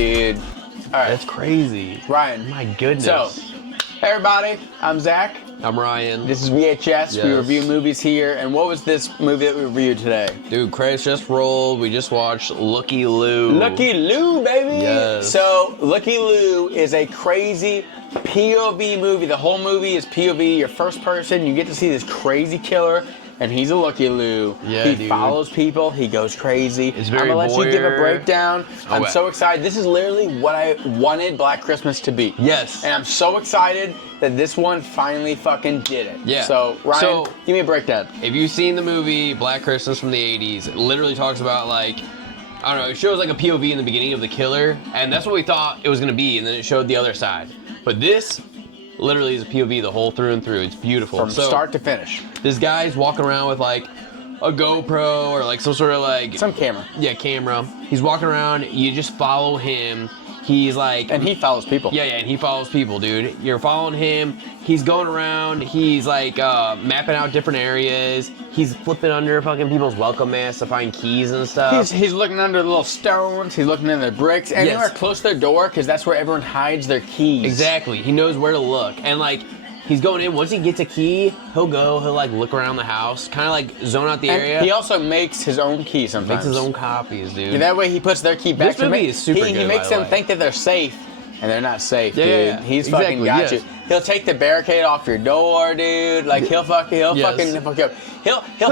dude. All right. That's crazy. Ryan. My goodness. So, hey everybody, I'm Zach. I'm Ryan. This is VHS. Yes. We review movies here. And what was this movie that we reviewed today? Dude, credits just rolled. We just watched Looky-Loo. Looky-Loo, baby. Yes. So, Looky-Loo is a crazy POV movie. The whole movie is POV. You're first person. You get to see this crazy killer. And he's a Looky-Loo. Yeah, he dude. follows people. He goes crazy. It's very I'm going to let you give a voyeur. breakdown. I'm so excited. This is literally what I wanted Black Christmas to be. Yes. And I'm so excited that this one finally fucking did it. Yeah. So, Ryan, give me a breakdown. If you've seen the movie Black Christmas from the 80s, it literally talks about, like, I don't know, it shows like a POV in the beginning of the killer, and that's what we thought it was going to be, and then it showed the other side. But this literally is a POV the whole through and through. It's beautiful. From start to finish. This guy's walking around with like a GoPro or like some sort of like... Some camera. Yeah, camera. He's walking around, you just follow him. He's like... And he follows people. Yeah, and he follows people, dude. You're following him. He's going around. He's like mapping out different areas. He's flipping under fucking people's welcome mats to find keys and stuff. He's looking under the little stones. He's looking in the bricks. Anywhere close to their door, because that's where everyone hides their keys. Exactly. He knows where to look. And like, he's going in. Once he gets a key, he'll like look around the house, kind of like zone out the area. He also makes his own key sometimes. Makes his own copies, dude. Yeah, that way he puts their key back. This movie is super good, He makes by the them way. think that they're safe, and they're not safe, Yeah, dude. yeah, yeah. He's Exactly, fucking got yes. you. He'll take the barricade off your door, dude. Like he'll fuck you up. He'll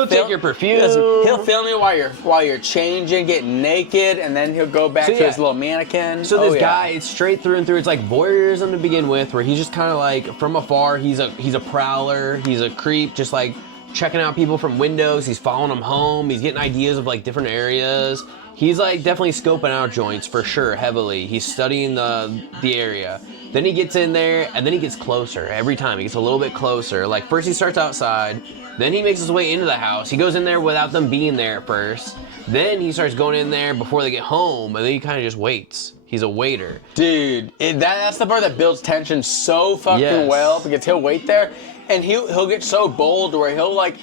take your perfume. Listen, he'll film you while you're changing, getting naked, and then he'll go back to his little mannequin. So this guy, it's straight through and through. It's like voyeurism to begin with, where he's just kind of like from afar. He's a prowler. He's a creep, just like checking out people from windows. He's following them home. He's getting ideas of like different areas. He's like definitely scoping out joints for sure, heavily. He's studying the area. Then he gets in there, and then he gets closer. Every time he gets a little bit closer. Like first he starts outside, then he makes his way into the house. He goes in there without them being there at first. Then he starts going in there before they get home, and then he kind of just waits. He's a waiter. Dude, that's the part that builds tension so fucking well, because he'll wait there, and he'll get so bold where he'll like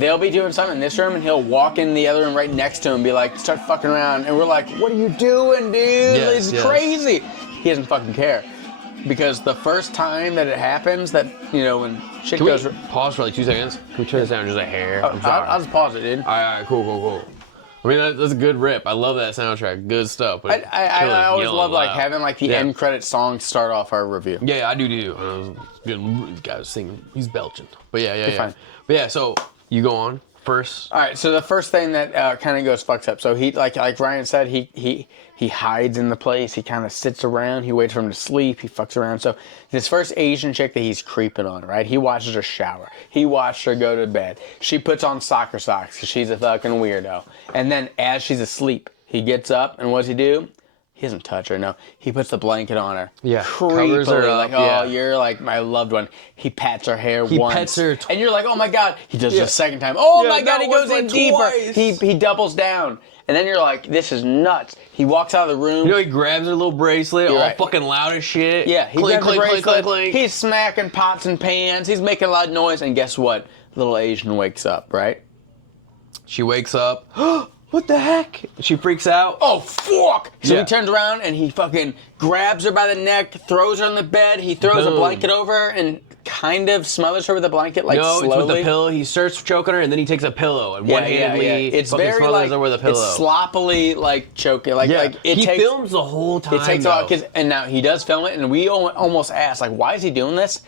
they'll be doing something in this room, and he'll walk in the other room right next to him and be like, start fucking around, and we're like, what are you doing, dude? It's crazy. He doesn't fucking care. Because the first time that it happens, that, you know, when shit goes... Can we pause for like 2 seconds? Can we turn this down just a hair? I'm sorry. I'll just pause it, dude. All right, cool. I mean, that's a good rip. I love that soundtrack. Good stuff. But I always love like loud. having like the end credit song start off our review. Yeah, I do. This guy was singing. He's belching. But yeah. Fine. But yeah, so you go on first. All right, so the first thing that kind of goes fucks up. So he like Ryan said, he hides in the place. He kind of sits around. He waits for him to sleep. He fucks around. So this first Asian chick that he's creeping on, right? He watches her shower. He watched her go to bed. She puts on soccer socks because she's a fucking weirdo. And then as she's asleep, he gets up, and what does he do? He doesn't touch her, no. He puts the blanket on her. Yeah. Creepily, Covers her up, like, oh, you're like my loved one. He pats her hair once. He pets her and you're like, oh my God. He does it a second time. Oh my God, he goes in deeper. twice. He doubles down. And then you're like, this is nuts. He walks out of the room. You know, he grabs her little bracelet, fucking loud as shit. Yeah, he clink, grabs the clink, bracelet. clink. He's smacking pots and pans. He's making a loud noise. And guess what? Little Asian wakes up, right? She wakes up. What the heck? She freaks out. Oh, fuck! So he turns around and he fucking grabs her by the neck, throws her on the bed. He throws a blanket over her and kind of smothers her with a blanket, like slowly. It's with a pillow. He starts choking her, and then he takes a pillow and one-handedly It's fucking very smothers her with a pillow. It's sloppily like choking. He films the whole time. It takes a while, and now he does film it, and we almost asked, like, why is he doing this?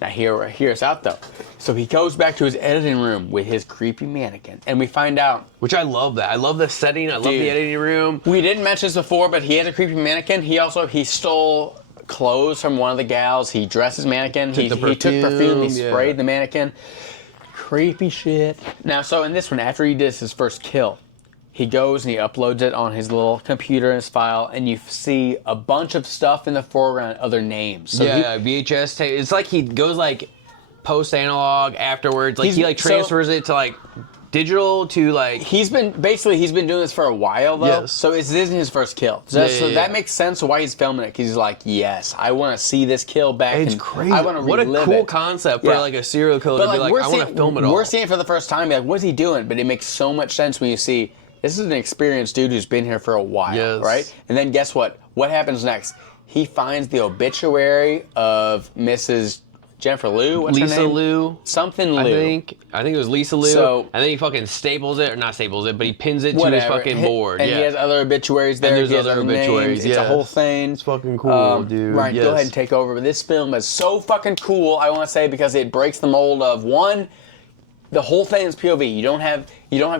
Now hear us out though. So he goes back to his editing room with his creepy mannequin, and we find out. Which I love that. I love the setting. I love the editing room. We didn't mention this before, but he has a creepy mannequin. He stole clothes from one of the gals. He dressed his mannequin. He took perfume. He sprayed the mannequin. Creepy shit. Now, so in this one, after he does his first kill, he goes and he uploads it on his little computer in his file, and you see a bunch of stuff in the foreground, other names. So VHS tape. It's like he goes like post-analog afterwards. Like he like transfers it to like digital to like... He's been doing this for a while, though. Yes. So this isn't his first kill. So that makes sense why he's filming it. Because he's like, yes, I want to see this kill back. It's crazy. I want to relive it. What a cool concept for like a serial killer to be like, I want to film it all. We're seeing it for the first time. Like, what's he doing? But it makes so much sense when you see this is an experienced dude who's been here for a while, Yes. right? And then guess what? What happens next? He finds the obituary of Mrs. Jennifer Lou. What's Lisa her name? Lou. Something Lou. I think it was Lisa Lou. So- and then he fucking staples it, or not staples it, but he pins it to Whatever. his fucking board. And yeah. he has other obituaries there. And there's he has other names. obituaries, It's a yes. whole thing. It's fucking cool, dude. Ryan, Yes. go ahead and take over. But this film is so fucking cool, I want to say, because it breaks the mold of, one, the whole thing is POV. You don't have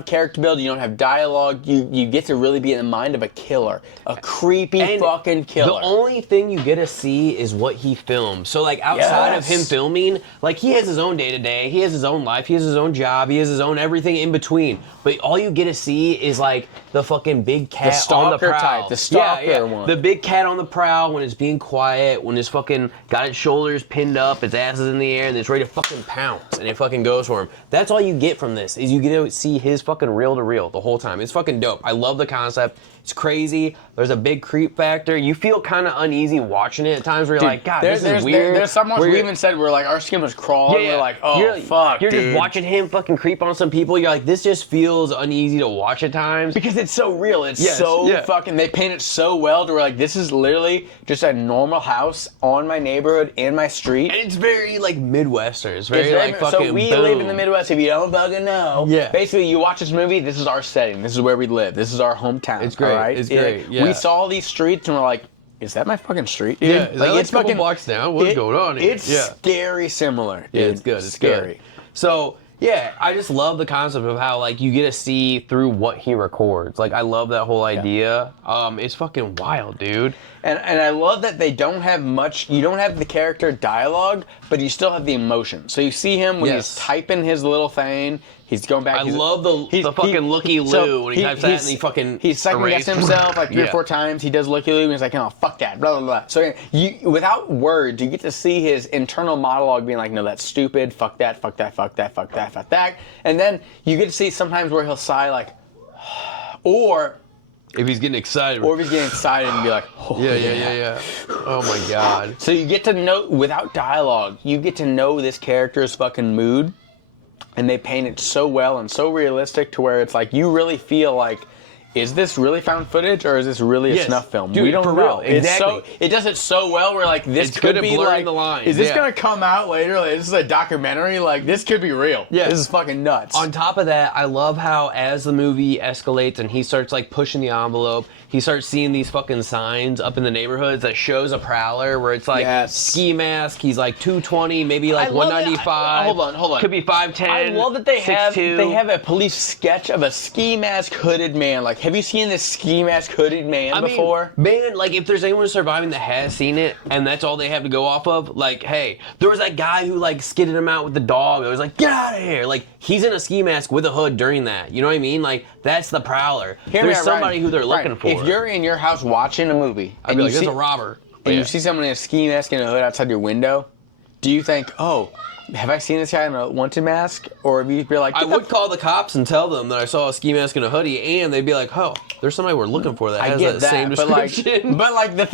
character build. You don't have dialogue. You get to really be in the mind of a killer, a creepy And fucking killer. The only thing you get to see is what he filmed. So like outside of him Yes. filming, like he has his own day to day, he has his own life, he has his own job, he has his own everything in between. But all you get to see is like the fucking big cat on the stalker prowl. type, the stalker one. The big cat on the prowl when it's being quiet, when it's fucking got its shoulders pinned up, its ass is in the air, and it's ready to fucking pounce, and it fucking goes for him. That's all you get from this, is you get to see his fucking reel to reel the whole time. It's fucking dope. I love the concept. It's crazy. There's a big creep factor. You feel kind of uneasy watching it at times where you're like, God, this is weird. There's some ones Where we you're- even said we're like, our skin was crawling. We're like, oh, you're, fuck, You're dude. just watching him fucking creep on some people. You're like, this just feels uneasy to watch at times. Because it's so real. It's Yes, so yeah. fucking, they paint it so well to where like, this is literally just a normal house on my neighborhood, in my street. And it's very like Midwestern. It's very It's like fucking so we boom. live in the Midwest, if you don't fucking know. Yeah. Basically, you watch this movie, this is our setting. This is where we live. This is our hometown. It's great. All right? It's great, yeah. We saw these streets and we're like, is that my fucking street, dude? Yeah, is that like a couple blocks down? What's going on here? It's Yeah. scary similar, dude. Yeah, it's good. It's scary. good. So yeah, I just love the concept of how like you get to see through what he records. Like I love that whole idea. It's fucking wild, dude. And I love that they don't have much, you don't have the character dialogue, but you still have the emotion. So you see him when Yes. he's typing his little thing, he's going back. I love the fucking Looky-Loo when he types that and he fucking he's second guessing erases. himself like 3 or Yeah. 4 times. He does Looky-Loo and he's like, oh, fuck that, blah, blah, blah. So you, without words, you get to see his internal monologue being like, no, that's stupid, fuck that, fuck that, fuck that, fuck that, fuck that. And then you get to see sometimes where he'll sigh like, or If he's getting excited. if he's getting excited and be like, oh, yeah. Oh my god. So you get to know, without dialogue, you get to know this character's fucking mood, and they paint it so well and so realistic to where it's like you really feel like, is this really found footage or is this really a Yes. snuff film? Dude, we don't for know. real, It's exactly. it does it so well. We're like, this It's could good at be blurring like, the lines, is this yeah. gonna come out later? Like, this is a documentary. Like, this could be real. Yeah. This is fucking nuts. On top of that, I love how as the movie escalates and he starts like pushing the envelope, he starts seeing these fucking signs up in the neighborhoods that shows a prowler where it's like Yes. ski mask, he's like 220, maybe like I love that- 195. hold on. Could be 5'10. I love that they have 6'2". a police sketch of a ski mask hooded man. Like, have you seen this ski mask hooded man before? Man, like if there's anyone surviving that has seen it and that's all they have to go off of, like, hey, there was that guy who like skidded him out with the dog. It was like, get out of here. Like, he's in a ski mask with a hood during that. You know what I mean? Like, that's the prowler. Hear me There's out, somebody Ryan. who they're looking Ryan, for. If you're in your house watching a movie I'd and be you like, see that's a robber. and Yeah. you see someone in a ski mask and a hood outside your window, do you think, oh, have I seen this guy in a wanted mask? Or have you be like, I would call the cops and tell them that I saw a ski mask and a hoodie, and they'd be like, "Oh, there's somebody we're looking for that I has get that same but like, description." the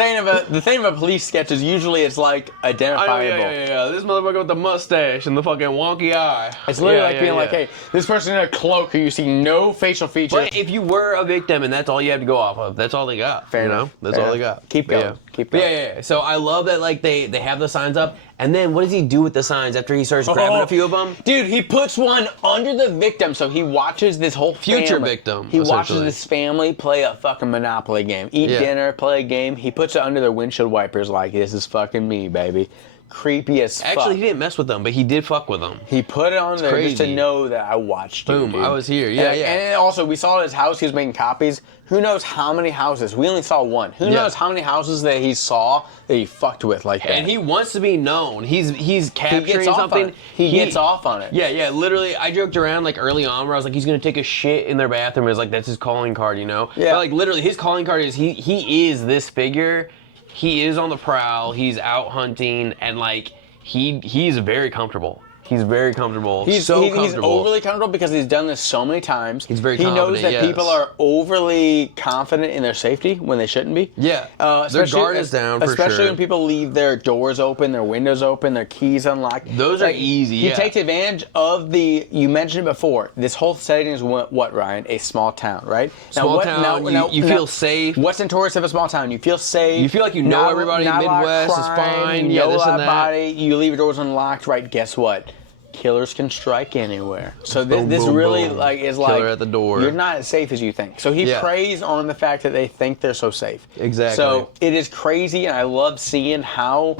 thing of a police sketch is usually it's like identifiable. yeah. This motherfucker with the mustache and the fucking wonky eye. It's literally Yeah, like being like, hey, this person in a cloak who you see no facial features. But if you were a victim and that's all you have to go off of, that's all they got. Fair you know, enough. that's Fair all they enough. got. Keep But going. Keep But going. yeah. So I love that like they have the signs up, and then what does he do with the signs after he starts grabbing a few of them? Dude, he puts one under the victim, so he watches this whole Future family. victim, He watches essentially. this family play a fucking Monopoly game, eat Yeah. dinner, play a game. He puts it under their windshield wipers, like this is fucking me, baby. Creepy as fuck. Actually, he didn't mess with them, but he did fuck with them. He put it on there just to crazy. know that I watched you, Boom, dude. I was here. Yeah, and, yeah. And also, we saw at his house, he was making copies. Who knows how many houses? We only saw one. Who knows how many houses that he saw that he fucked with like that? And he wants to be known. He's he capturing gets off something. on it. He gets off on it. Yeah. Literally, I joked around like early on where I was like, he's gonna take a shit in their bathroom. It was like that's his calling card, you know? Yeah. But like literally, his calling card is he is this figure. He is on the prowl. He's out hunting, and like he's very comfortable. He's very comfortable. He's overly comfortable because he's done this so many times. He's very He knows confident, that yes. people are overly confident in their safety when they shouldn't be. Yeah. Their guard is down, for especially sure. when people leave their doors open, their windows open, their keys unlocked. Those are easy, He yeah. takes advantage of you mentioned it before, this whole setting is what, Ryan? A small town, right? Small town, you feel safe. What's notorious of a small town? You feel safe. You feel like you know everybody. Not a lot of Midwest is crime, fine. You Yeah, know this a lot and of that. body. You leave your doors unlocked, right? Guess what? Killers can strike anywhere. So Boom, this boom, really boom. is Killer like at the door. You're not as safe as you think. So he preys on the fact that they think they're so safe. Exactly. So it is crazy, and I love seeing how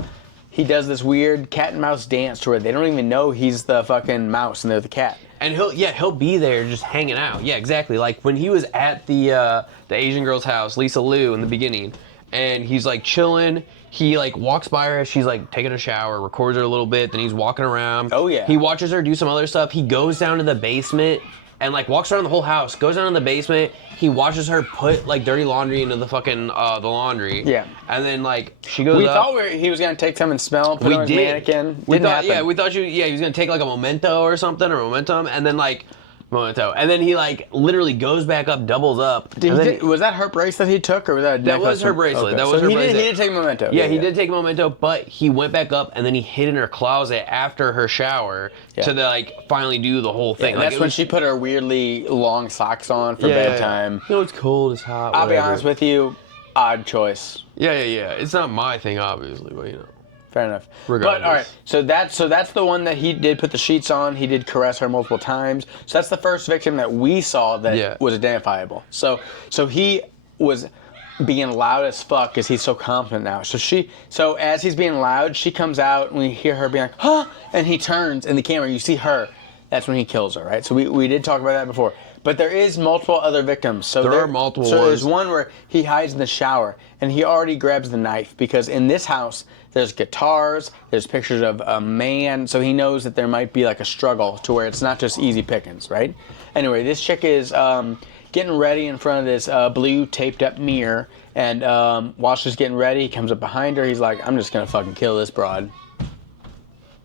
he does this weird cat and mouse dance to where they don't even know he's the fucking mouse and they're the cat. And he'll be there just hanging out. Yeah, exactly. Like when he was at the Asian girl's house, Lisa Liu, in the beginning, and he's like chilling. He like walks by her as she's like taking a shower, records her a little bit, then he's walking around. Oh yeah. He watches her do some other stuff. He goes down to the basement and like walks around the whole house, goes down to the basement. He watches her put like dirty laundry into the fucking the laundry. Yeah. And then like she goes We up. thought he was gonna take some and smell, put it on his mannequin. We Didn't thought, happen. we thought he was gonna take like a memento or something, or momentum, and then like memento, and then he like literally goes back up, doubles up. Was that her bracelet he took, or was that a That necklace? was her bracelet. Okay. That was her he bracelet. He did take memento. Yeah, he did take memento, but he went back up and then he hid in her closet after her shower to like finally do the whole thing. Yeah, like that's when she put her weirdly long socks on for Yeah. bedtime. You know, it's cold, it's hot. I'll be whatever. honest with you, odd choice. Yeah. It's not my thing, obviously, but you know. Fair enough. Regardless. But all right, so that's the one that he did put the sheets on. He did caress her multiple times. So that's the first victim that we saw that was identifiable. So he was being loud as fuck because he's so confident now. So as he's being loud, she comes out and we hear her being like, huh, and he turns in the camera. You see her. That's when he kills her, right? So we did talk about that before. But there is multiple other victims. So there are multiple So ones. there's one where he hides in the shower and he already grabs the knife because in this house there's guitars, there's pictures of a man, so he knows that there might be like a struggle to where it's not just easy pickings, right? Anyway, this chick is getting ready in front of this blue taped up mirror, and while she's getting ready, he comes up behind her. He's like, I'm just gonna fucking kill this broad. I'm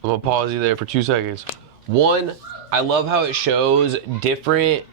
gonna pause you there for 2 seconds. One, I love how it shows different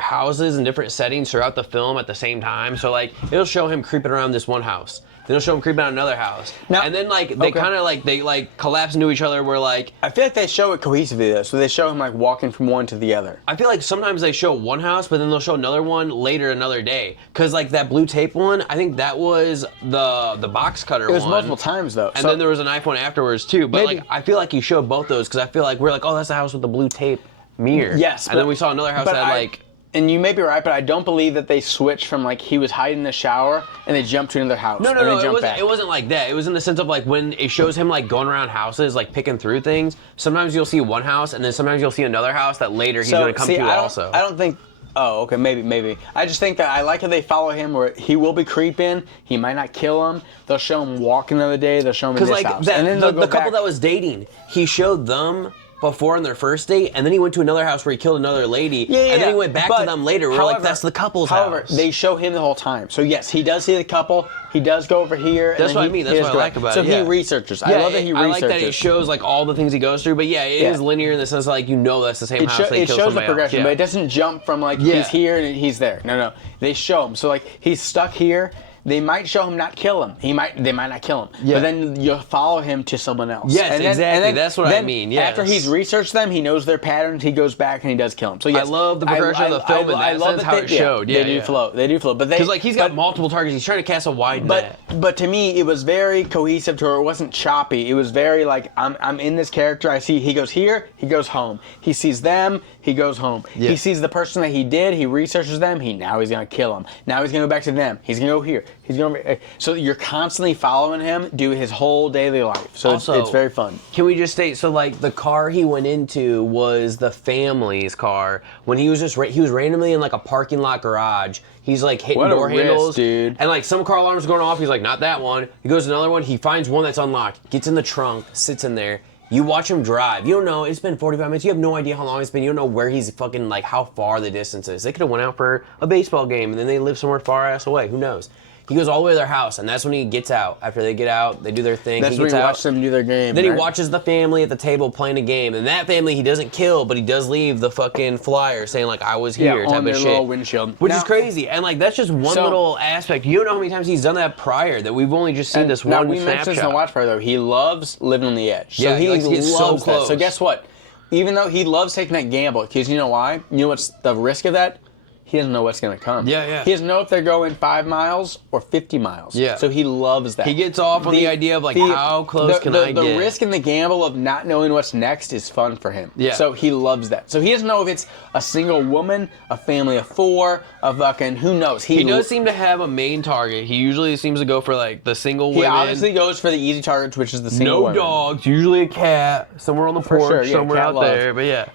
houses and different settings throughout the film at the same time. So like it'll show him creeping around this one house. Then it'll show him creeping around another house. Now, and then like they kind of like they like collapse into each other where like I feel like they show it cohesively though, so they show him like walking from one to the other. I feel like sometimes they show one house, but then they'll show another one later another day. Cause like that blue tape one, I think that was the box cutter one. It was multiple times though. And then there was a knife one afterwards too. But Maybe. like I feel like you showed both those because I feel like we're like, oh, that's the house with the blue tape mirror. Yes, and then we saw another house that had like. And you may be right, but I don't believe that they switched from like he was hiding in the shower and they jumped to another house. No, and they jumped back. it wasn't like that. It was in the sense of like when it shows him like going around houses, like picking through things. Sometimes you'll see one house, and then sometimes you'll see another house that later he's going to come to also. I don't think. Oh, okay, maybe. I just think that I like how they follow him where he will be creeping. He might not kill him. They'll show him walking the other day. They'll show him in this house. That, and then the they'll go couple back. that was dating, he showed them before on their first date, and then he went to another house where he killed another lady, and then he went back to them later. We're like, that's the couple's however, house. they show him the whole time. So yes, he does see the couple. He does go over here. That's what I mean. That's what I like about it. So he researches. Yeah, I love that he researches. I like that it shows like all the things he goes through. But yeah, it is linear in the sense like you know that's the same house. It shows the progression, but it doesn't jump from like he's here and he's there. No. They show him. So like he's stuck here. They might show him not kill him. They might not kill him. Yeah. But then you'll follow him to someone else. Yes, exactly. That's what I mean. Yes. After he's researched them, he knows their patterns. He goes back and he does kill them. So yes, I love the progression of the film in that sense, how it showed. They do flow. They do flow. But because like he's got multiple targets. He's trying to cast a wide net. But to me, it was very cohesive to where it wasn't choppy. It was very like I'm in this character. I see he goes here, he goes home. He sees them, he goes home. Yeah. He sees the person that he did. He researches them. Now he's gonna kill him. Now he's gonna go back to them. He's gonna go here. He's gonna. So you're constantly following him do his whole daily life. So also, it's very fun. Can we just state, so like the car he went into was the family's car. When he was he was randomly in like a parking lot garage. He's like hitting door handles. Dude. And like some car alarms going off. He's like, not that one. He goes to another one. He finds one that's unlocked. Gets in the trunk. Sits in there. You watch him drive. You don't know. It's been 45 minutes. You have no idea how long it's been. You don't know where he's fucking like how far the distance is. They could have went out for a baseball game and then they live somewhere far ass away. Who knows? He goes all the way to their house, and that's when he gets out. After they get out, they do their thing. That's he when gets he out. watches them do their game. Then right? he watches the family at the table playing a game, and that family he doesn't kill, but he does leave the fucking flyer saying like I was here type on their of shit, little windshield, which is crazy. And like that's just one little aspect. You don't know how many times he's done that prior that we've only just seen this one we snapshot. mentioned this in the watch party though. He loves living on the edge. So Yeah, he likes to get so loves that. close. So guess what? Even though he loves taking that gamble, because you know why? You know what's the risk of that? He doesn't know what's going to come. Yeah, yeah. He doesn't know if they're going 5 miles or 50 miles. Yeah. So he loves that. He gets off on the idea of like how close can I get? The risk and the gamble of not knowing what's next is fun for him. Yeah. So he loves that. So he doesn't know if it's a single woman, a family of 4, a fucking who knows. He does seem to have a main target. He usually seems to go for like the single women. He obviously goes for the easy targets, which is the single women. dogs, usually a cat, somewhere on the porch, sure, yeah, somewhere cat out love. there. But yeah.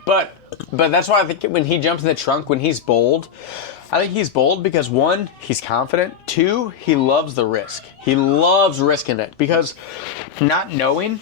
But that's why I think when he jumps in the trunk, when he's bold, I think he's bold because 1, he's confident. 2, he loves the risk. He loves risking it because not knowing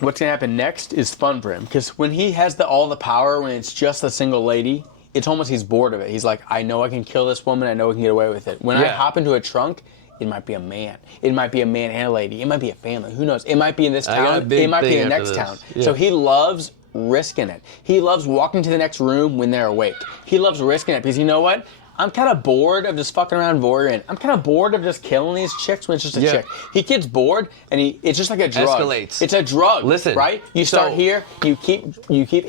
what's gonna happen next is fun for him. Because when he has all the power, when it's just a single lady, it's almost he's bored of it. He's like, I know I can kill this woman. I know I can get away with it. When I hop into a trunk, it might be a man. It might be a man and a lady. It might be a family. Who knows? It might be in this town. It might be in the next town. Yeah. So he loves risking it. He loves walking to the next room when they're awake. He loves risking it because you know what? I'm kind of bored of just fucking around voyeuring. I'm kind of bored of just killing these chicks when it's just a chick. He gets bored and it's just like a drug. Escalates. It's a drug. Listen, right? You start here, you keep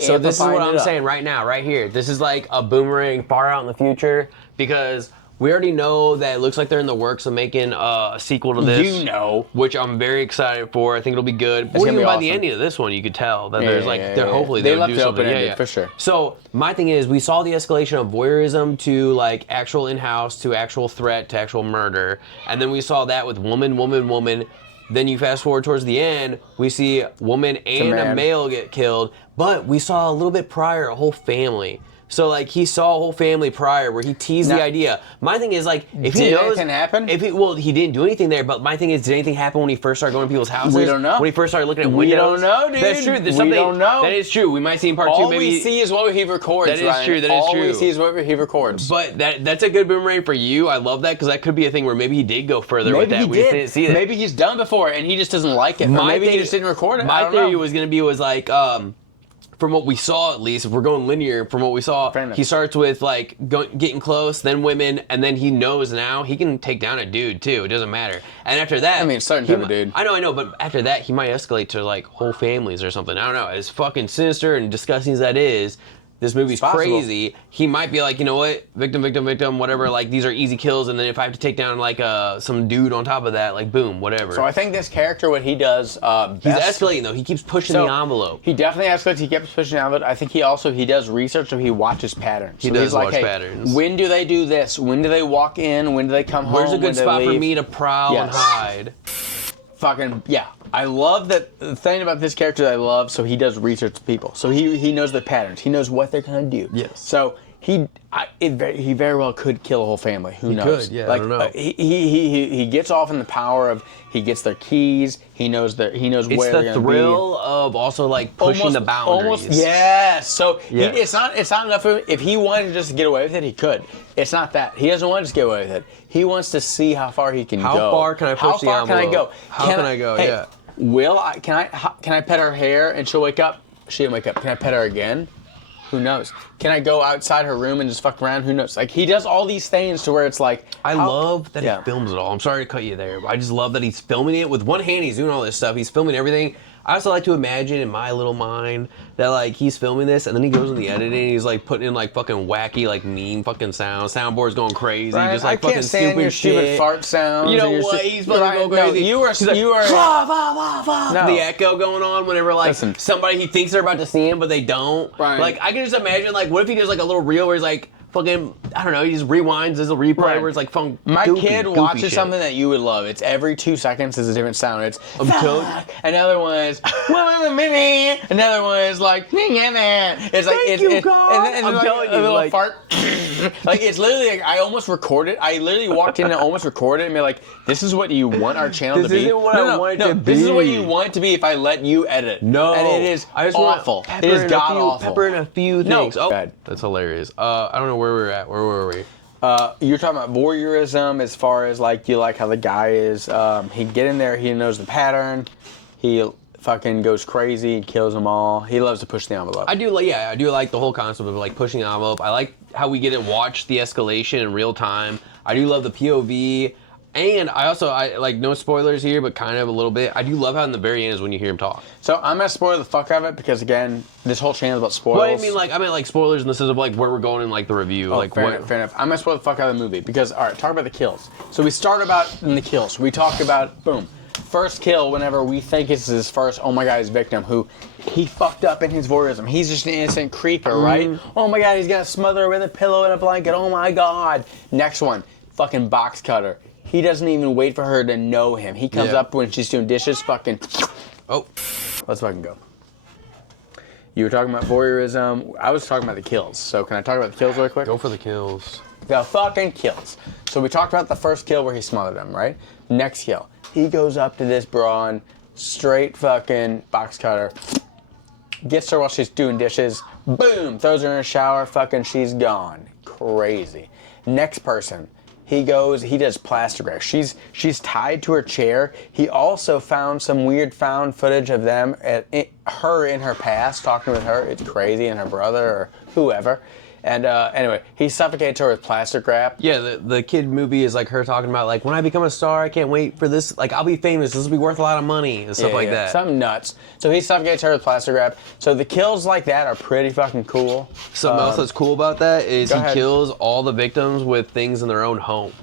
So this is what I'm it up. saying right now, right here. This is like a boomerang far out in the future because we already know that it looks like they're in the works of making a sequel to this. You know. Which I'm very excited for. I think it'll be good. Well, even by the ending of this one, you could tell that there's like, they're hopefully they they'll left do it something. open-ended, for sure. So my thing is, we saw the escalation of voyeurism to like actual in-house to actual threat to actual murder. And then we saw that with woman, woman, woman. Then you fast forward towards the end, we see woman and a male get killed. But we saw a little bit prior a whole family. So like he saw a whole family prior where he teased the idea. My thing is like if he knows anything happen? He didn't do anything there, but my thing is did anything happen when he first started going to people's houses? We don't know. When he first started looking at windows? We don't know, dude. That's true. There's we don't know. That is true. We might see in part 2 All maybe we see is what he records. That is true. That is true. All we see is what he records. But that's a good boomerang for you. I love that because that could be a thing where maybe he did go further with that. Maybe We he just did. didn't see that. Maybe he's done before and he just doesn't like it. Or maybe he just didn't record it. My theory was going to be like from what we saw, at least, if we're going linear, from what we saw, he starts with like getting close, then women, and then he knows now he can take down a dude too. It doesn't matter. And after that, I mean, starting to a dude. I know, but after that, he might escalate to like whole families or something. I don't know. As fucking sinister and disgusting as that is, this movie's crazy. He might be like, you know what, victim, victim, victim, whatever. Like these are easy kills, and then if I have to take down like some dude on top of that, like boom, whatever. So I think this character, what he does, he's escalating though. He keeps pushing the envelope. He definitely escalates. He keeps pushing the envelope. I think he does research, so he watches patterns. So He does he's like, watch patterns. When do they do this? When do they walk in? When do they come home? Where's a good When do they spot for leave? me to prowl and hide? Fucking yeah. I love that. The thing about this character that I love, so he does research people. So he knows the patterns. He knows what they're gonna do. Yes. So he very well could kill a whole family. Who knows? Could, yeah, like, I don't know. He gets off in the power of he gets their keys. He knows where they're It's gonna the thrill of also like pushing the boundaries. Almost, yes. So Yes. it's not enough for him. If he wanted to just get away with it, he could. It's not that. He doesn't want to just get away with it. He wants to see how far he can go. How far can I push the envelope? How far can I go? How can I go? Hey, Yeah. Can I pet her hair and she'll wake up? She didn't wake up. Can I pet her again? Who knows? Can I go outside her room and just fuck around? Who knows? Like he does all these things to where it's like I love that he films it all. I'm sorry to cut you there, but I just love that he's filming it with one hand. He's doing all this stuff. He's filming everything. I also like to imagine in my little mind that like he's filming this and then he goes in the editing and he's like putting in like fucking wacky like meme fucking sounds. Soundboard's going crazy. Brian, just like I can't fucking stand your stupid fart sounds. You know or your what? He's fucking going crazy. No, you are No. The echo going on whenever like somebody he thinks they're about to see him but they don't. Right. Like I can just imagine like what if he does like a little reel where he's like fucking I don't know, he just rewinds, there's a replay where it's like fun. My goofy, kid goofy watches shit. something that you would love. It's every 2 seconds is a different sound. It's I'm telling you. another one is another one is like it's like Thank you, God. and then I'm like telling a you, little like- fart. Like it's literally like I almost recorded. I literally walked in and almost recorded and be like, "This is what you want our channel to be." This isn't what I want it to This is what be. you want it to be if I let you edit. No, and it is I just awful. Want It is god awful. Pepper in a few No. things. Oh, Bad. that's hilarious. I don't know where we were at. Where were we? You're talking about voyeurism as far as like you like how the guy is. He get in there, he knows the pattern. He fucking goes crazy, kills them all. He loves to push the envelope. I do like the whole concept of like pushing the envelope. I like how we get to watch the escalation in real time. I do love the POV. And I like, no spoilers here, but kind of a little bit. I do love how in the very end is when you hear him talk. So I'm gonna spoil the fuck out of it because again, this whole channel is about spoilers. Well, I meant like spoilers in the sense of like where we're going in like the review. Oh, like fair enough. I'm gonna spoil the fuck out of the movie because all right, talk about the kills. So we start about in the kills. We talk about boom, first kill whenever we think it's his first. Oh my god, his victim who he fucked up in his voyeurism. He's just an innocent creeper, right? Oh my god, he's gonna smother her with a pillow and a blanket. Oh my god. Next one, fucking box cutter. He doesn't even wait for her to know him. He comes up when she's doing dishes, fucking. Oh, let's fucking go. You were talking about voyeurism. I was talking about the kills. So can I talk about the kills real quick? Go for the kills. The fucking kills. So we talked about the first kill where he smothered him, right? Next kill, he goes up to this brawn, straight fucking box cutter, gets her while she's doing dishes, boom, throws her in a shower, fucking she's gone. Crazy. Next person. He does plaster grab. She's tied to her chair. He also found some weird found footage of them, her in her past, talking with her. It's crazy, and her brother or whoever. And anyway, he suffocates her with plastic wrap. Yeah, the kid movie is like her talking about like, when I become a star, I can't wait for this. Like, I'll be famous. This will be worth a lot of money and stuff like that. Something nuts. So he suffocates her with plastic wrap. So the kills like that are pretty fucking cool. Something else that's cool about that is he ahead. kills all the victims with things in their own home.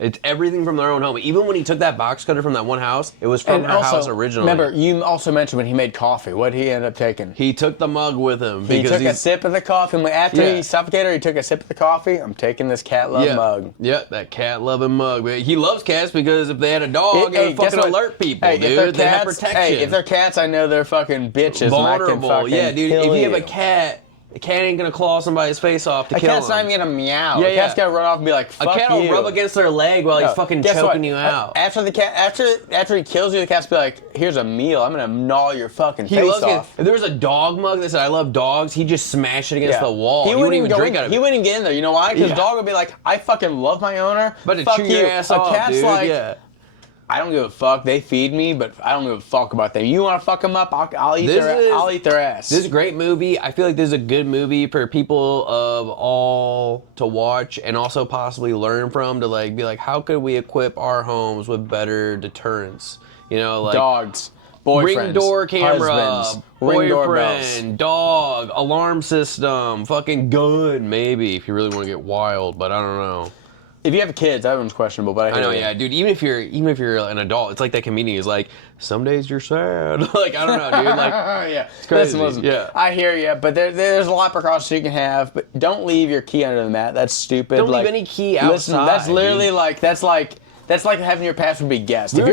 It's everything from their own home. Even when he took that box cutter from that one house, it was from her house originally. Remember, you also mentioned when he made coffee, what did he end up taking? He took the mug with him. He took a sip of the coffee. After he suffocated her, he took a sip of the coffee. I'm taking this cat love mug. Yeah, that cat loving mug. He loves cats because if they had a dog, it would fucking alert people, dude. They have protection. Hey, if they're cats, I know they're fucking bitches. Vulnerable. And I can yeah, dude. If you have you. a cat, a cat ain't gonna claw somebody's face off to kill him. A cat's not even gonna meow. Yeah, a cat's gonna run off and be like, fuck you. A cat will rub against their leg while he's fucking choking you out. After he kills you, the cat's be like, here's a meal. I'm gonna gnaw your fucking face off. If there was a dog mug that said, I love dogs, he'd just smash it against the wall. He wouldn't even drink out of it. He wouldn't even get in there. You know why? Because the dog would be like, I fucking love my owner. But to fuck chew you. your ass a off, cat's dude. like, I don't give a fuck. They feed me, but I don't give a fuck about them. You want to fuck them up? I'll eat their ass. This is a great movie. I feel like this is a good movie for people of all to watch and also possibly learn from, to like be like, how could we equip our homes with better deterrence? You know, like dogs, boyfriends, ring door camera, husbands, boyfriend, dog, alarm system, fucking gun, maybe if you really want to get wild, but I don't know. If you have kids, that one's questionable, but I know, yeah, dude. Even if you're an adult, it's like that comedian is like, some days you're sad. Like, I don't know, dude. Like, yeah, it's crazy. Listen, I hear you, but there's a lot of precautions you can have. But don't leave your key under the mat. That's stupid. Don't leave any key outside. Listen, that's literally like that's like having your password be guest. If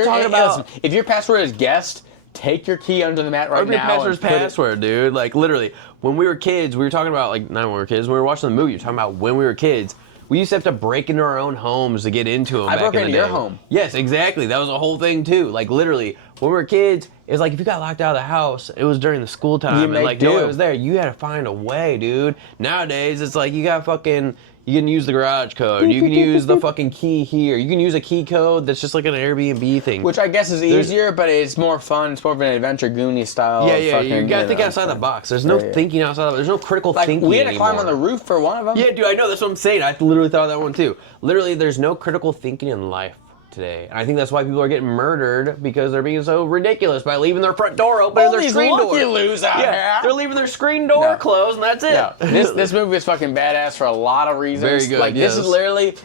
your password is guest, take your key under the mat right now. Your password's password, dude. Like, literally, when we were kids, we were talking about like not when we were kids. When we were watching the movie, you're talking about when we were kids. We used to have to break into our own homes to get into them. I broke into your home. Yes, exactly. That was a whole thing too. Like literally, when we were kids, it was like if you got locked out of the house, it was during the school time, and like nobody was there. You had to find a way, dude. Nowadays, it's like you got fucking. You can use the garage code. You can use the fucking key here. You can use a key code that's just like an Airbnb thing. Which I guess is easier, but it's more fun. It's more of an adventure Goonie style. Yeah, you gotta think outside the box. There's no thinking outside. There's no critical thinking we had to anymore. climb on the roof for one of them. Yeah, dude, I know. That's what I'm saying. I literally thought of that one too. Literally, there's no critical thinking in life today. And I think that's why people are getting murdered, because they're being so ridiculous by leaving their front door open and their screen door. Looky-Loos out here. They're leaving their screen door closed, and that's it. Yeah. This movie is fucking badass for a lot of reasons. Very good. Like this is literally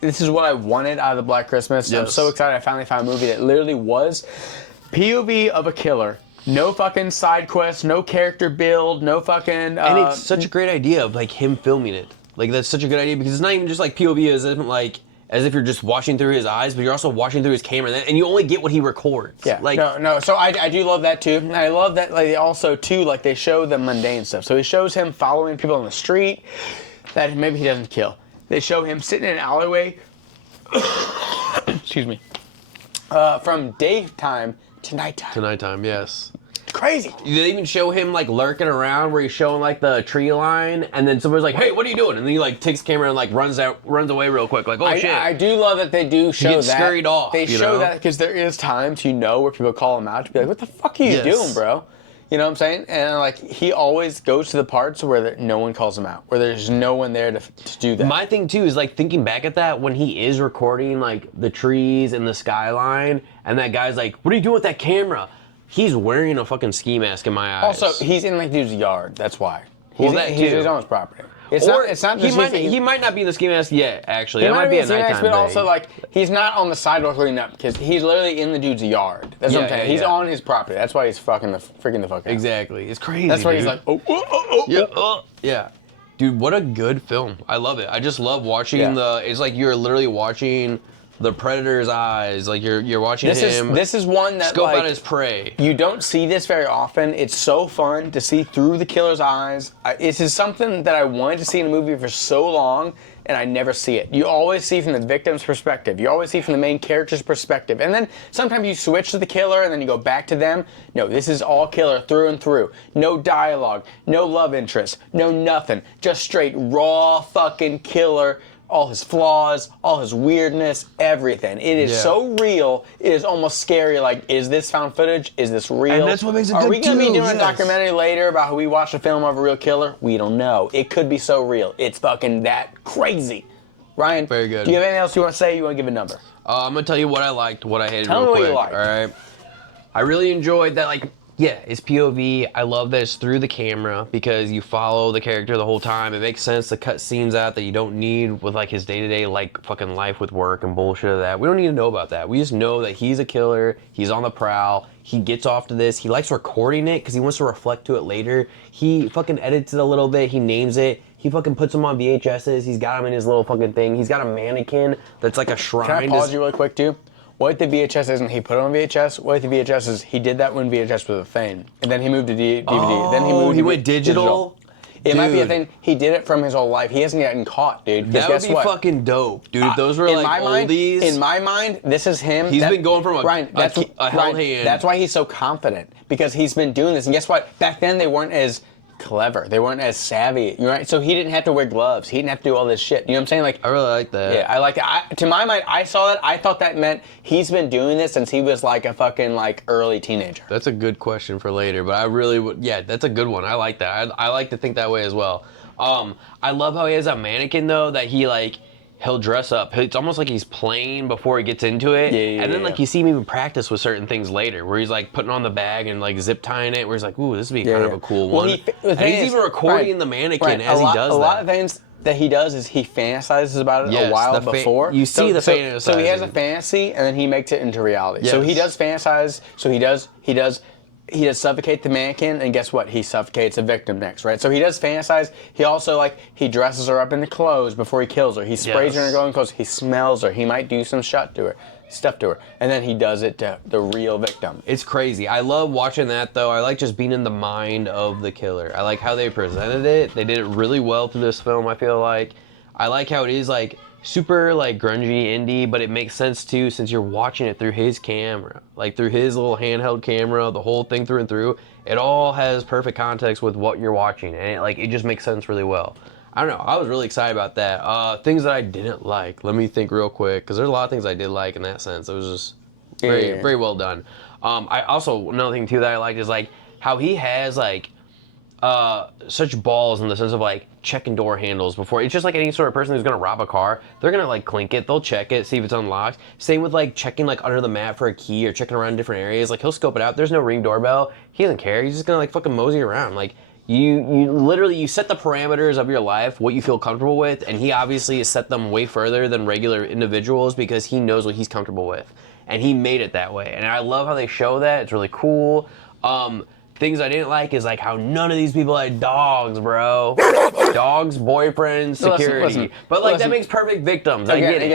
this is what I wanted out of the Black Christmas. Yes. I'm so excited I finally found a movie that literally was POV of a killer. No fucking side quest, no character build, no fucking. And it's such a great idea of like him filming it. Like that's such a good idea, because it's not even just like POV as if you're just watching through his eyes, but you're also watching through his camera, and you only get what he records. Yeah, like no. So I do love that too. And I love that like also too, like they show the mundane stuff. So he shows him following people on the street that maybe he doesn't kill. They show him sitting in an alleyway. Excuse me. From daytime to nighttime. To nighttime, yes. crazy. They even show him like lurking around where he's showing like the tree line, and then somebody's like, "Hey, what are you doing?" And then he like takes the camera and like runs away real quick, like, "Oh shit!" I do love that they do show gets that. scurried off, They you show know? that because there is times where people call him out to be like, "What the fuck are you doing, bro?" You know what I'm saying? And like he always goes to the parts where no one calls him out, where there's no one there to do that. My thing too is like thinking back at that when he is recording like the trees and the skyline, and that guy's like, "What are you doing with that camera?" He's wearing a fucking ski mask in my eyes. Also, he's in like dude's yard. That's why. He's on his property. It's not just he might not be in the ski mask yet. Actually, he that might be a ski mask, nighttime but thing. also like he's not on the sidewalk cleaning up because he's literally in the dude's yard. That's what I'm saying. He's on his property. That's why he's freaking the fuck out. Exactly. It's crazy. That's why dude. he's like, yeah. Dude, what a good film. I love it. I just love watching it's like you're literally watching the predator's eyes. Like you're watching him. This is one that scope like, out his prey. You don't see this very often. It's so fun to see through the killer's eyes. This is something that I wanted to see in a movie for so long, and I never see it. You always see from the victim's perspective. You always see from the main character's perspective. And then sometimes you switch to the killer and then you go back to them. No, this is all killer through and through. No dialogue, no love interest, no nothing. Just straight raw fucking killer. All his flaws, all his weirdness, everything. It is so real, it is almost scary. Like, is this found footage? Is this real? And that's what makes it Are good we going to be too, doing a documentary later about how we watched a film of a real killer? We don't know. It could be so real. It's fucking that crazy. Ryan, very good. Do you have anything else you want to say? You want to give a number? I'm going to tell you what I liked, what I hated Tell real me quick. what you liked. All right. I really enjoyed that, like, yeah, it's POV. I love that it's through the camera because you follow the character the whole time. It makes sense to cut scenes out that you don't need with like his day-to-day like fucking life with work and bullshit of that. We don't need to know about that. We just know that he's a killer. He's on the prowl. He gets off to this. He likes recording it because he wants to reflect to it later. He fucking edits it a little bit. He names it. He fucking puts them on VHSs. He's got them in his little fucking thing. He's got a mannequin that's like a shrine. Can I pause you really quick, too? What if the VHS isn't he put it on VHS? What if the VHS is he did that when VHS was a thing, and then he moved to DVD. Then he went digital. It might be a thing. He did it from his whole life. He hasn't gotten caught, dude. That would be fucking dope, dude. If those were like oldies. In my mind, this is him. He's been going from Ryan, a held hand. That's why he's so confident, because he's been doing this. And guess what? Back then, they weren't as clever. They weren't as savvy. Right? So he didn't have to wear gloves. He didn't have to do all this shit. You know what I'm saying? Like, I really like that. Yeah, I like it. To my mind, I saw that. I thought that meant he's been doing this since he was like a fucking like early teenager. That's a good question for later, but I really would. Yeah, that's a good one. I like that. I like to think that way as well. I love how he has a mannequin though that he'll dress up. It's almost like he's playing before he gets into it. And then like you see him even practice with certain things later, where he's like putting on the bag and like zip tying it, where he's like, ooh, this would be kind of a cool one. And he's even recording the mannequin as he does that. A lot of things that he does is he fantasizes about it a while before. You see the fantasy. So he has a fantasy and then he makes it into reality. Yes. So he does fantasize. So he does suffocate the mannequin, and guess what? He suffocates a victim next, right? So he does fantasize. He also, like, he dresses her up in the clothes before he kills her. He sprays her in her glowing clothes. He smells her. He might do some stuff to her. And then he does it to the real victim. It's crazy. I love watching that, though. I like just being in the mind of the killer. I like how they presented it. They did it really well through this film, I feel like. I like how it is, like, super like grungy indie, but it makes sense too since you're watching it through his camera, like through his little handheld camera, the whole thing through and through. It all has perfect context with what you're watching, and it just makes sense really well. I don't know. I was really excited about that. Things that I didn't like. Let me think real quick, because there's a lot of things I did like in that sense. It was just very well done. I also, another thing too that I liked is like how he has like such balls in the sense of like checking door handles before. It's just like any sort of person who's gonna rob a car. They're gonna like clink it, they'll check it, see if it's unlocked. Same with like checking like under the mat for a key or checking around different areas. Like he'll scope it out. There's no Ring doorbell. He doesn't care. He's just gonna like fucking mosey around. Like you literally you set the parameters of your life, what you feel comfortable with, and he obviously has set them way further than regular individuals because he knows what he's comfortable with. And he made it that way. And I love how they show that. It's really cool. Things I didn't like is like how none of these people had dogs, bro. Dogs, boyfriends, security. Listen, but like that makes perfect victims. I get it.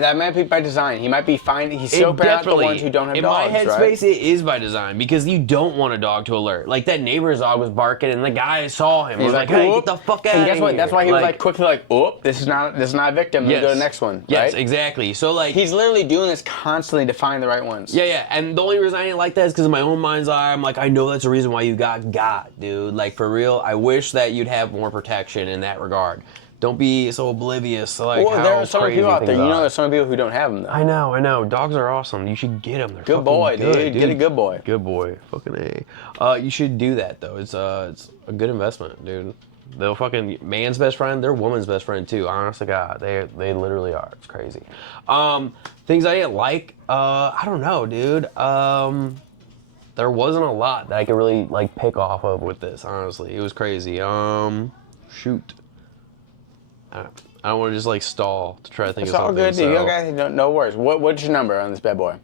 That might be by design. He might be finding. He's scoping out the ones who don't have dogs. In my headspace, it is by design because you don't want a dog to alert. Like that neighbor's dog was barking, and the guy saw him. He was like, "Hey, get the fuck out!" And guess what? That's why he was like quickly like, "Oh, this is not a victim. Let me go to the next one." Yes, exactly. So like he's literally doing this constantly to find the right ones. Yeah. And the only reason I didn't like that is because in my own mind's eye, I'm like, I know that's the reason why you got, dude. Like, for real, I wish that you'd have more protection in that regard. Don't be so oblivious to, like, Well, how there are so many crazy people out there. things You know, are. there's so many people who don't have them, though. I know. Dogs are awesome. You should get them. They're Good fucking boy, good, dude. Get a good boy. Good boy. Fucking A. You should do that, though. It's a good investment, dude. They'll fucking man's best friend, they're woman's best friend too. Honest to God, they literally are. It's crazy. Things I didn't like, I don't know, dude. There wasn't a lot that I could really like pick off of with this. Honestly, it was crazy. Shoot. I don't want to just like stall to try to think It's of all something. good, dude. Okay, no worries. What's your number on this bad boy?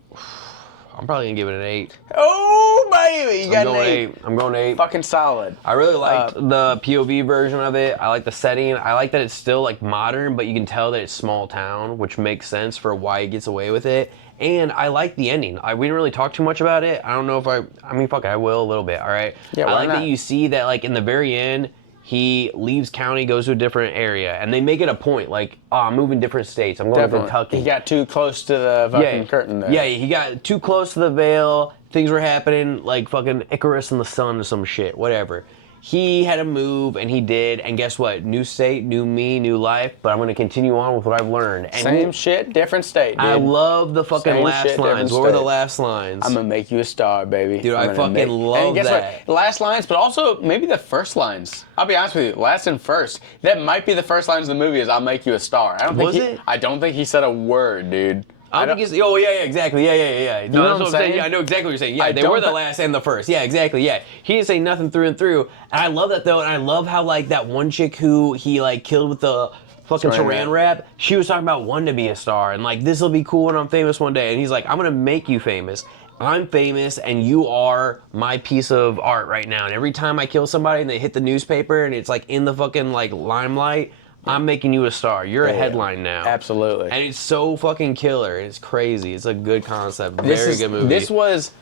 I'm probably gonna give it an 8. Oh, baby, you got an 8. I'm going 8. Fucking solid. I really liked the POV version of it. I like the setting. I like that it's still like modern, but you can tell that it's small town, which makes sense for why he gets away with it. And I like the ending. We didn't really talk too much about it. I don't know if I mean, fuck it, I will a little bit, all right? Yeah, I like not? that you see that like in the very end, he leaves county, goes to a different area, and they make it a point, like, oh, I'm moving different states. I'm going to Kentucky. He got too close to the fucking curtain there. Yeah, he got too close to the veil. Things were happening, like fucking Icarus and the sun or some shit, whatever. He had to move, and he did, and guess what? New state, new me, new life, but I'm going to continue on with what I've learned. And Same shit, different state, dude. I love the fucking Same last shit, lines. different What were the state. last lines? I'm gonna make you a star, baby. Dude, I fucking love and guess that. What? Last lines, but also maybe the first lines. I'll be honest with you, last and first. That might be the first lines of the movie is "I'll make you a star." I don't think he said a word, dude. I don't think he's. Oh yeah, exactly. Yeah. know That's what I'm saying? Yeah, I know exactly what you're saying. Yeah, they don't were the thi- last and the first. Yeah, exactly. Yeah, he didn't say nothing through and through. And I love that though, and I love how like that one chick who he like killed with the fucking saran wrap. She was talking about wanting to be a star and like this will be cool when I'm famous one day. And he's like, I'm gonna make you famous. I'm famous and you are my piece of art right now. And every time I kill somebody and they hit the newspaper and it's like in the fucking like limelight. I'm making you a star. You're a headline now. Absolutely. And it's so fucking killer. It's crazy. It's a good concept. Very good movie. This was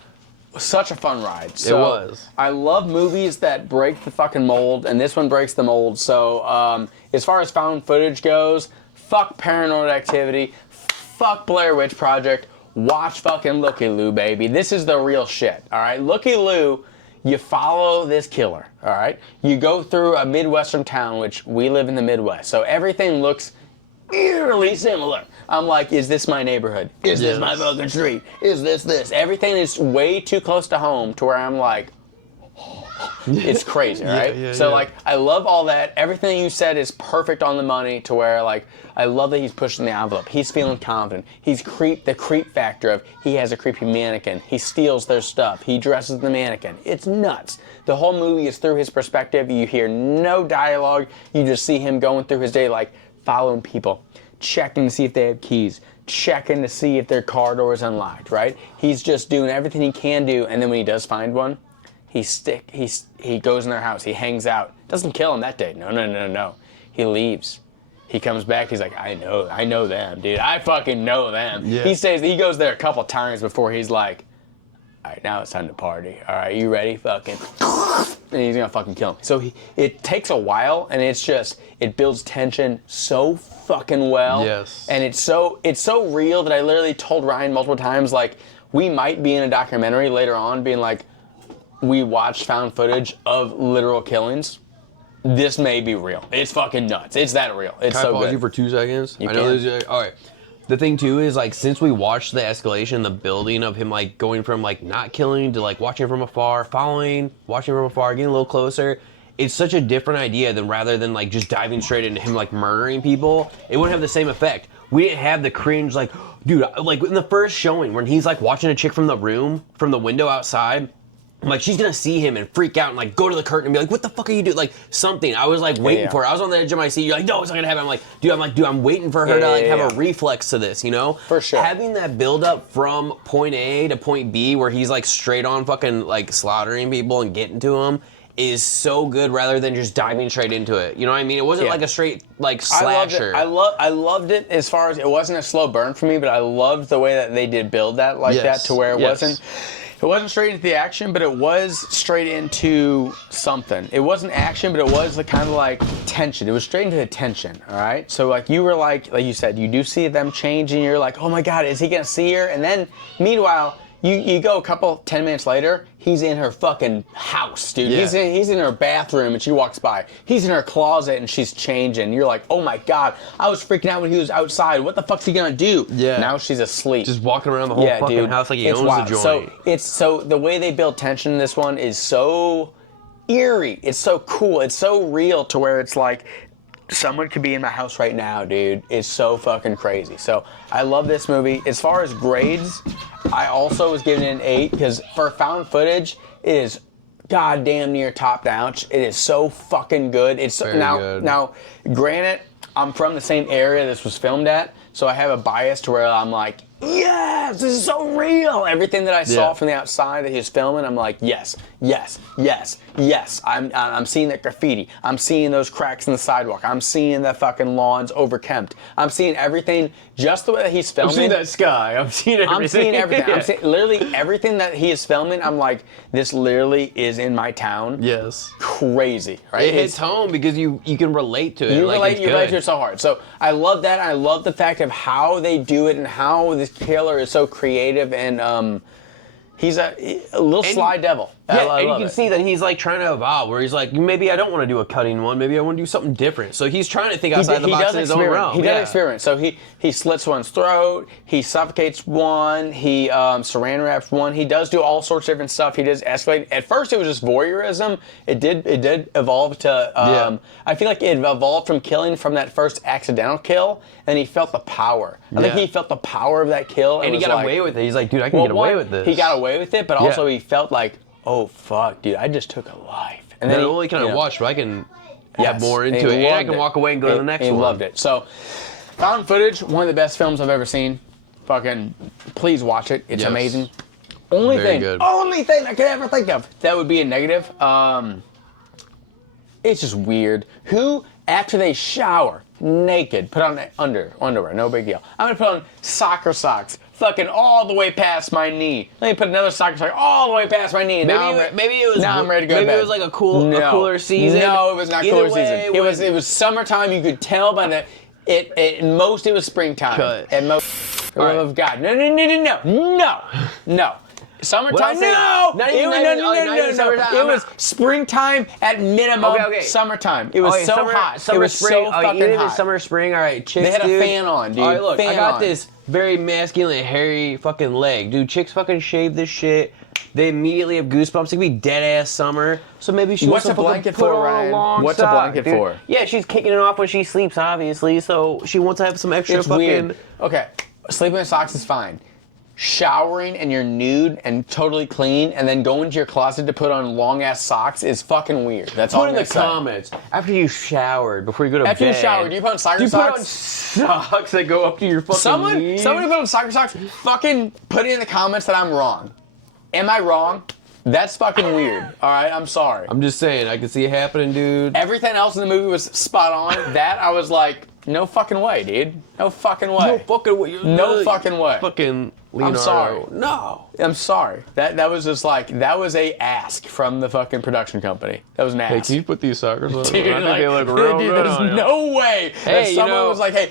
such a fun ride. So it was. I love movies that break the fucking mold, and this one breaks the mold. So as far as found footage goes, fuck Paranormal Activity, fuck Blair Witch Project, watch fucking Looky-Loo, baby. This is the real shit, all right? Looky-Loo, you follow this killer, all right? You go through a Midwestern town, which we live in the Midwest, so everything looks eerily similar. I'm like, is this my neighborhood? Is this my fucking street? Is this? Everything is way too close to home to where I'm like, it's crazy, right? So like, I love all that. Everything you said is perfect on the money to where like, I love that he's pushing the envelope. He's feeling confident. He's the creep factor of he has a creepy mannequin. He steals their stuff. He dresses the mannequin. It's nuts. The whole movie is through his perspective. You hear no dialogue. You just see him going through his day like following people, checking to see if they have keys, checking to see if their car door is unlocked, right? He's just doing everything he can do, and then when he does find one, he goes in their house, he hangs out. Doesn't kill him that day. No. He leaves. He comes back, he's like, I know them, dude. I fucking know them. Yeah. He goes there a couple times before he's like, all right, now it's time to party. All right, you ready? Fucking. And he's gonna fucking kill him. So it takes a while, and it builds tension so fucking well. Yes. And it's so real that I literally told Ryan multiple times, like, we might be in a documentary later on being like, we watched found footage of literal killings. This may be real. It's fucking nuts. It's that real. It's so good. Can I pause you for 2 seconds? You I know can. all right. The thing too is like since we watched the escalation, the building of him like going from like not killing to like watching from afar, watching from afar, getting a little closer. It's such a different idea than rather than like just diving straight into him like murdering people. It wouldn't have the same effect. We didn't have the cringe like, dude, like in the first showing when he's like watching a chick from the window outside. I'm like, she's gonna see him and freak out and like go to the curtain and be like, what the fuck are you doing? Like something. I was like waiting for it. I was on the edge of my seat. You're like, no, it's not gonna happen. I'm like, dude, I'm waiting for her to like have a reflex to this, you know? For sure. Having that build up from point A to point B where he's like straight on fucking like slaughtering people and getting to them is so good rather than just diving straight into it. You know what I mean? It wasn't like a straight like slasher. I loved it as far as it wasn't a slow burn for me, but I loved the way that they did build that like that to where it wasn't straight into the action, but it was straight into something. It wasn't action, but it was the kind of like tension. It was straight into the tension, all right? So like you were like you said, you do see them change and you're like, oh my God, is he gonna see her? And then meanwhile, You go 10 minutes later, he's in her fucking house, dude. Yeah. He's in her bathroom and she walks by. He's in her closet and she's changing. You're like, oh my God, I was freaking out when he was outside. What the fuck's he gonna do? Yeah. Now she's asleep. Just walking around the whole fucking house like he owns the joint. So the way they build tension in this one is so eerie. It's so cool. It's so real to where it's like, someone could be in my house right now, dude. It's so fucking crazy. So I love this movie. As far as grades, I also was giving it an 8 because for found footage, it is goddamn near top notch. It is so fucking good. It's Very good. Now, granted, I'm from the same area this was filmed at, so I have a bias to where I'm like, yes, this is so real. Everything that I saw from the outside that he was filming, I'm like, yes, yes, yes, yes. I'm seeing that graffiti. I'm seeing those cracks in the sidewalk. I'm seeing the fucking lawns overkempt. I'm seeing everything just the way that he's filming. I'm seeing that sky. I'm seeing everything. I'm seeing everything. I'm seeing literally everything that he is filming. I'm like, this literally is in my town. Yes. Crazy, right? It hits home because you can relate to it. You like, relate to it so hard. So I love that. I love the fact of how they do it and how this killer is so creative and he's a little sly devil. Yeah, I and you love can it. see that he's like trying to evolve, where he's like, maybe I don't want to do a cutting one, maybe I want to do something different. So he's trying to think outside the box in his own realm. He does experiment. So he slits one's throat, he suffocates one, he saran wraps one. He does do all sorts of different stuff. He does escalate. At first it was just voyeurism. It did evolve to. I feel like it evolved from killing from that first accidental kill, and he felt the power. I think he felt the power of that kill, And he got away with it. He's like, dude, I can get away with this. He got away with it, but also he felt like, oh fuck, dude, I just took a life. And Not then only can I watch, but I can add more into he it, and I loved can walk away and go to the next He one. loved it. So, found footage, one of the best films I've ever seen. Fucking, please watch it. It's amazing. Only thing I could ever think of that would be a negative. It's just weird. Who, after they shower, naked, put on underwear, no big deal. I'm gonna put on soccer socks, fucking all the way past my knee. Let me put another soccer sock all the way past my knee. Maybe it was. Now I'm ready to go to Maybe bed. it was like a cooler season. No, it was not Either cooler way, season. It was summertime. You could tell by the. At most, it was springtime. Cut. At most, for the love of God, no. Summertime, no! It was springtime at minimum. Summertime. It was so hot. It was so fucking hot. Summer, spring. All right, chicks. They had a fan on, dude. All right, look, I got on. this very masculine, hairy fucking leg, dude. Chicks fucking shave this shit. They immediately have goosebumps. It could be dead ass summer. So maybe she wants to blanket put for, on Ryan? a long What's sock, a blanket dude. for? Yeah, she's kicking it off when she sleeps, obviously. So she wants to have some extra It's fucking. weird. Okay, sleeping in socks is fine. Showering and you're nude and totally clean, and then going to your closet to put on long ass socks is fucking weird. That's all Put I'm in the gonna say. comments after you showered, before you go to bed. After you showered, do you put on soccer socks? Put on socks that go up to your fucking knees? Someone who put on soccer socks, fucking put it in the comments that I'm wrong. Am I wrong? That's fucking weird. All right, I'm sorry. I'm just saying, I can see it happening, dude. Everything else in the movie was spot on. That I was like, no fucking way, dude. No fucking way. No fucking way. No fucking way. Fucking Leonardo. I'm sorry. No. I'm sorry. That was just like, that was a ask from the fucking production company. That was an ask. Hey, can you put these sockers on? Dude, I think like, they look real dude, good there's on you. no way that Hey, someone was like, hey,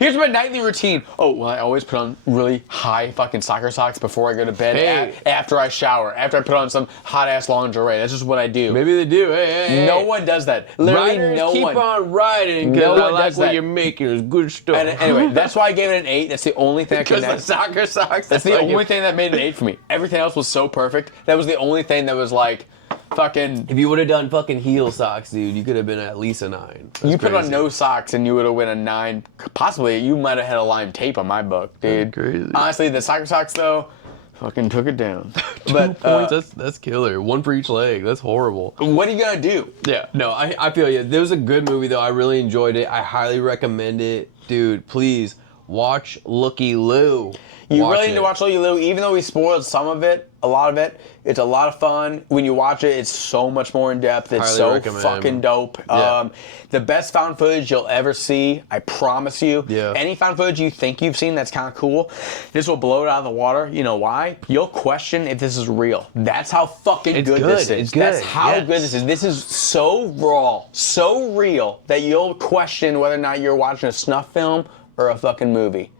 here's my nightly routine. Oh, well, I always put on really high fucking soccer socks before I go to bed, after I shower, after I put on some hot-ass lingerie. That's just what I do. Maybe they do. Hey. No one does that. Literally Riders no keep one. on riding because No I one like does what that. you're making. It's good stuff. And anyway, that's why I gave it an 8. That's the only thing I could Because the soccer socks. That's the only thing that made it 8 for me. Everything else was so perfect. That was the only thing that was like, fucking. If you would have done fucking heel socks, dude, you could have been at least a 9. That's You put on crazy. no socks and you would have won a 9. Possibly, you might have had a lime tape on my book, dude. That's crazy. Honestly, the soccer socks though, fucking took it down. 2 points. That's killer. 1 for each leg. That's horrible. What are you gonna do? Yeah. No, I feel you. It was a good movie though. I really enjoyed it. I highly recommend it, dude. Please watch Looky-Loo. You really need to watch Looky-Loo, even though we spoiled some of it, a lot of it. It's a lot of fun. When you watch it, it's so much more in depth. It's Highly so recommend. fucking dope. Yeah. The best found footage you'll ever see, I promise you. Yeah. Any found footage you think you've seen that's kind of cool, this will blow it out of the water. You know why? You'll question if this is real. That's how fucking good this is. It's good. That's how good this is. This is so raw, so real, that you'll question whether or not you're watching a snuff film or a fucking movie.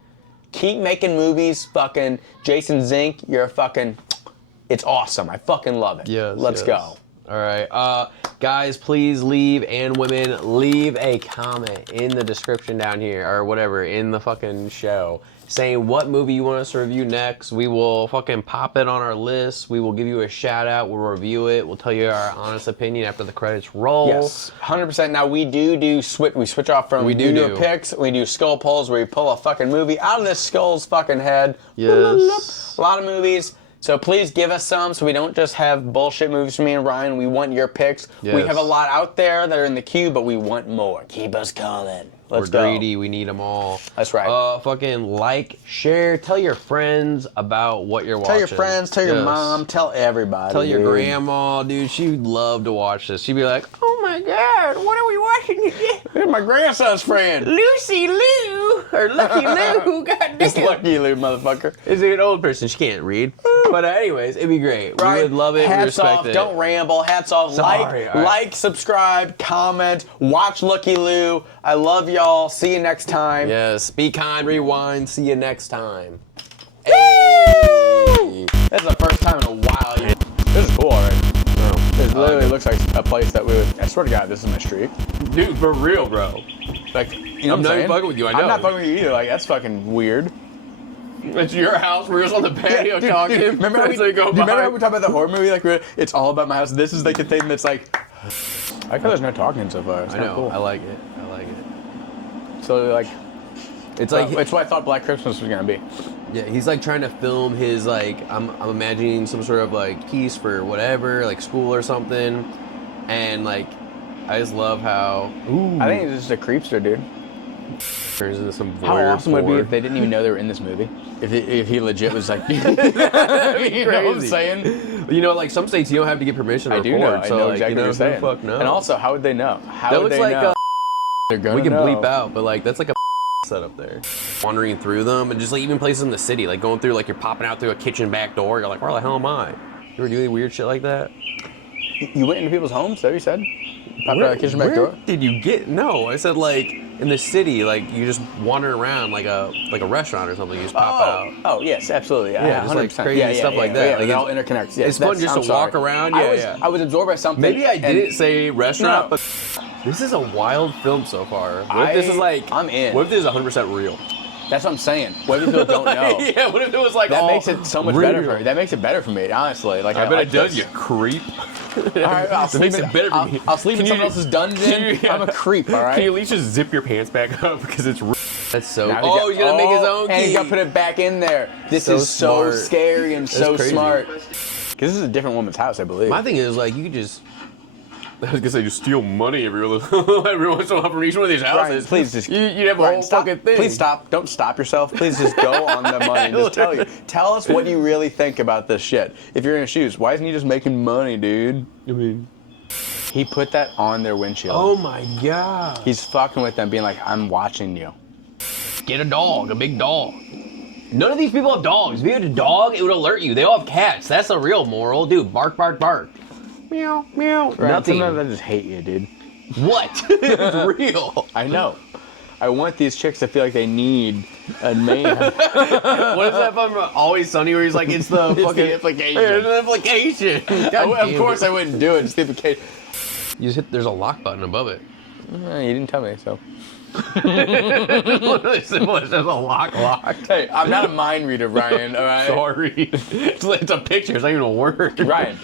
keep making movies. Fucking Jason Zink, you're a fucking. It's awesome. I fucking love it. Yes. Let's go. All right, guys, please leave, and women, leave a comment in the description down here, or whatever, in the fucking show, saying what movie you want us to review next. We will fucking pop it on our list. We will give you a shout out. We'll review it. We'll tell you our honest opinion after the credits roll. Yes, 100%. Now we do switch off from we do picks. We do skull pulls where we pull a fucking movie out of this skull's fucking head. Yes. A lot of movies. So please give us some so we don't just have bullshit movies from me and Ryan. We want your picks. Yes. We have a lot out there that are in the queue, but we want more. Keep us coming. Let's go. We're greedy. We need them all. That's right. Fucking like, share, tell your friends about what you're watching. Tell your friends, tell your mom, tell everybody. Tell your grandma, dude. She'd love to watch this. She'd be like, oh my God, what are we watching again? Here's my grandson's friend. Lucy-Loo, or Looky-Loo, goddamn. It's Looky-Loo, motherfucker. Is an old person. She can't read. But anyways, it'd be great. Right. We would love it. Hats respect off. it. Don't ramble. Hats off. Sorry, Like, subscribe, comment, watch Looky-Loo. I love y'all. See you next time. Yes. Be kind, rewind. See you next time. Hey! That's the first time in a while. This is cool already. No. This literally looks like a place that we would. I swear to God, this is my street. Dude, for real, bro. Like, you know I'm what not even fucking with you. I know. I'm not fucking with you either. Like, that's fucking weird. It's your house. We're just on the patio talking. Dude, remember how we talk about the horror movie? Like, it's all about my house. This is like the thing that's like. I like how there's no talking so far. It's I know. Cool. I like it. I like it. So like, it's like it's what I thought Black Christmas was gonna be. Yeah, he's like trying to film his like I'm imagining some sort of like piece for whatever, like school or something, and like I just love how. Ooh. I think it's just a creepster, dude. Turns into some How voyeur awesome would it be porn. if they didn't even know they were in this movie? If he legit was like, you know what I'm saying? You know, like some states you don't have to get permission to I record. do know. I so know like, exactly you know, what you're saying. who the fuck knows? And also, how would they know? How that would looks they like know? They're gonna we can know. bleep out, but like that's like a setup there. Wandering through them and just like even places in the city, like going through like you're popping out through a kitchen back door. You're like, where the hell am I? You ever do any weird shit like that? You went into people's homes? Is that what you said? Popped out a kitchen back door? Did you get? No, I said like in the city, like you just wander around like a restaurant or something. You just pop out. Oh yes, absolutely. Yeah, just like 100%. crazy stuff like that. Yeah, Like it all interconnects. Yes, it's fun just to walk around. Yeah, I was absorbed by something. Maybe I didn't say restaurant, No. but this is a wild film so far. What if this is like? I'm in. What if this is 100% real? That's what I'm saying. What if people don't know? Yeah. What if it was like That all makes it so much real? better for me. That makes it better for me, honestly. Like I bet like it does. this. You creep. All right, I'll sleep makes in, it better for me. I'll sleep in someone else's dungeon. I'm a creep, all right? Can you at least just zip your pants back up because it's real? That's so. Now He's gonna make his own key. And he's gonna put it back in there. This So is so smart. scary and so crazy. smart. Because this is a different woman's house, I believe. My thing is like you could just. I was gonna say just steal money every once in a while from each one of these houses. Ryan, please just you'd have a Ryan, whole stop. fucking thing. Please stop. Don't stop yourself. Please just go on the money. Just tell us what you really think about this shit. If you're in his shoes, why isn't he just making money, dude? I mean, he put that on their windshield. oh my god. He's fucking with them, being like, I'm watching you. Get a dog, a big dog. None of these people have dogs. If you had a dog, it would alert you. They all have cats. That's a real moral. Dude, bark, bark, bark. Meow, meow. Ryan, Nothing. sometimes I just hate you, dude. What? It's real. I know. I want these chicks to feel like they need a man. What is that from Always Sunny where he's like, it's the fucking implication. It's an implication. Of course I wouldn't do it. It's the implication. You just hit, there's a lock button above it. You didn't tell me, so. Literally simple. It's just a lock. Hey, I'm not a mind reader, Ryan, all right? Sorry. It's a picture. It's not even a word. Ryan,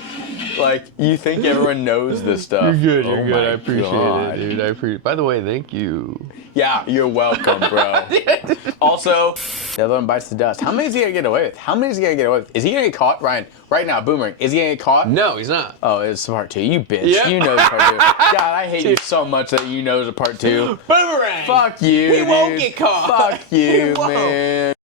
like, you think everyone knows this stuff. You're good. Oh You're good. my I appreciate God. it, dude. I appreciate. By the way, thank you. Yeah, you're welcome, bro. Also, the other one bites the dust. How many is he gonna get away with? How many is he gonna get away with? Is he gonna get caught, Ryan? Right now, Boomerang. Is he gonna get caught? No, he's not. Oh, it's part 2. You bitch. Yep. You know the part 2. God, I hate you so much that you know there's a part 2. Boomerang. Fuck you, He won't dude. get caught. Fuck you, He won't. man.